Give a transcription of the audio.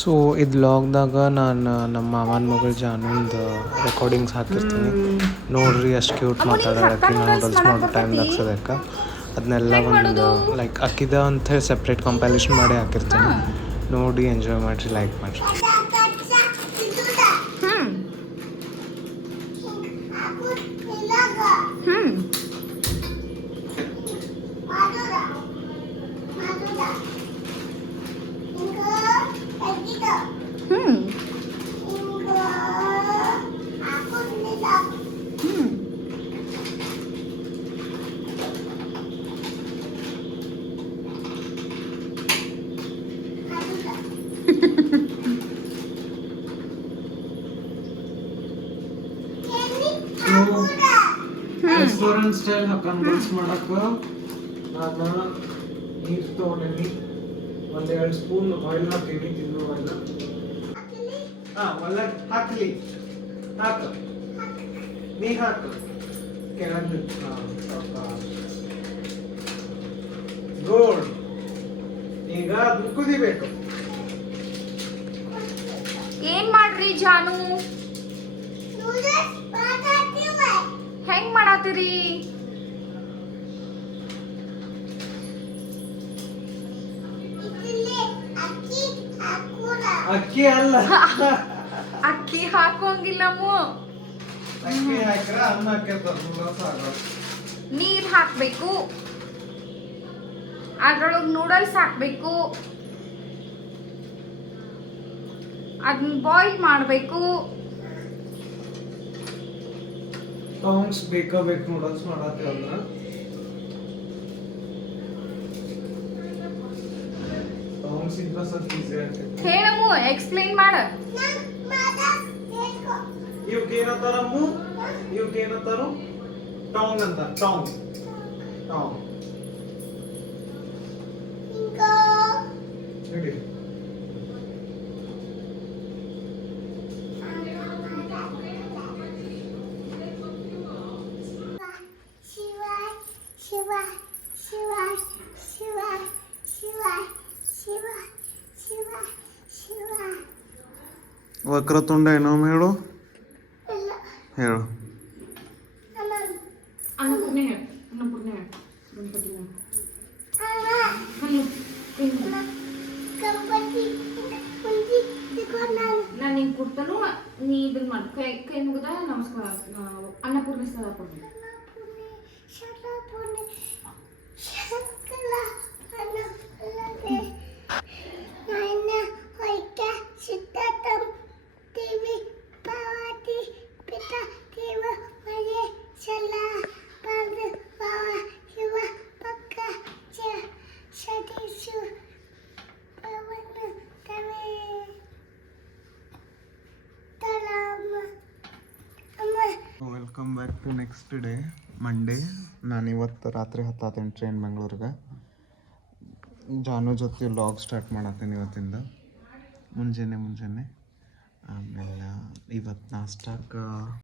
So ಇದು ಲಾಗ್ದಾಗ ನಾನು ನಮ್ಮ ಮಾವನ ಮಗಳು ಜಾನುಂದು ರೆಕಾರ್ಡಿಂಗ್ಸ್ ಹಾಕಿರ್ತೀನಿ. ನೋಡ್ರಿ ಎಷ್ಟು ಕ್ಯೂಟ್ ಮಾತಾಡೋಕೆ ನೂಡಲ್ಸ್ ಮಾಡೋ ಟೈಮ್ ಹಾಕ್ಸೋದಕ್ಕೆ ಅದನ್ನೆಲ್ಲ ಒಂದು ಲೈಕ್ ಅಕ್ಕಿದ ಅಂಥೇಳಿ ಸಪ್ರೇಟ್ ಕಂಪೈಲೇಷನ್ ಮಾಡಿ ಹಾಕಿರ್ತೀನಿ. ನೋಡಿ ಎಂಜಾಯ್ ಮಾಡಿರಿ, ಲೈಕ್ ಮಾಡಿರಿ. ರೆಸ್ಟೋರೆಂಟ್ ಸ್ಟೈಲ್ ಕನ್ವರ್ಸ್ ಮಾಡಕ್ಕೆ ನಾನು ನೀರು ತೊಗೊಂಡೀನಿ. 1-2 ಸ್ಪೂನ್ ಆಯಿಲ್ ಹಾಕೀನಿ, ತಿನ್ನೋ ಆಯಿಲ್. ಒಳ್ಳೆ ಹಾಕಲಿ, ಹಾಕು, ನೀರು ಹಾಕು ಕೆಳಗೆ. ಗುಡ್. ಈಗ ಅದು ಕುದಿಬೇಕು. ಏನ್ ಮಾಡ್ರಿ ಜಾನು? ಹೆಂಗ್ ಮಾಡಾತೀರಿ? ಅಕ್ಕಿ ಅಲ್ಲ, ಅಕ್ಕಿ ಹಾಕೋಂಗಿಲ್ಲಮ್ಮು. ಅಕ್ಕಿ ಹಾಕ್ರ ಅನ್ನ ನೀರ್ ಹಾಕ್ಬೇಕು, ಅದ್ರೊಳಗ್ ನೂಡಲ್ಸ್ ಹಾಕ್ಬೇಕು, ಅದನ್ನ ಬಾಯ್ಲ್ ಮಾಡ್ಬೇಕು. ಟಾಂಗ್ಸ್ ಬೇಕು ನೂಡಲ್ಸ್ ಮಾಡತ್ತೇವಲ್ಲ. ಟಾಂಗ್ಸ್ ಇದ್ರೆ ಸ್ವಲ್ಪ ಈಸಿ ಆಗ್ತೈತಿ. ಹೇಳಮ್ಮು, ಎಕ್ಸ್ಪ್ಲೈನ್ ಮಾಡ. ಇವಕ್ಕೇನಂತಾರಮ್ಮು? ಇವಕ್ಕೇನಂತಾರು? ಟಾಂಗ್ ಅಂತ. ಟಾಂಗ್ ಟಾಂಗ್ ಹಿಡಿ. ವಕ್ರತುಂಡ ಏನೋ ಹೇಳು, ಹೇಳು. ನಾನು ನಿಂಗೆ ಕೊಡ್ತಾನು, ನೀ ಇದನ್ನ ಮಾಡಿ ಕೈ ಮುಗಿದ ನಮಸ್ಕಾರ. ಅನ್ನಪೂರ್ಣೇಶ್ವರ ಕೊಡ್ತೀನಿ. Welcome back to next day, Monday. ನಾನು ಇವತ್ತು ರಾತ್ರಿ 10 ಟ್ರೈನ್ ಬೆಂಗಳೂರಿಗೆ. ಜಾನು ಜೊತೆ ಲಾಗ್ ಸ್ಟಾರ್ಟ್ ಮಾಡತ್ತೀನಿ ಇವತ್ತಿಂದ. ಮುಂಜಾನೆ ಆಮೇಲೆ ಇವತ್ತು ನಾಷ್ಟಕ್ಕೆ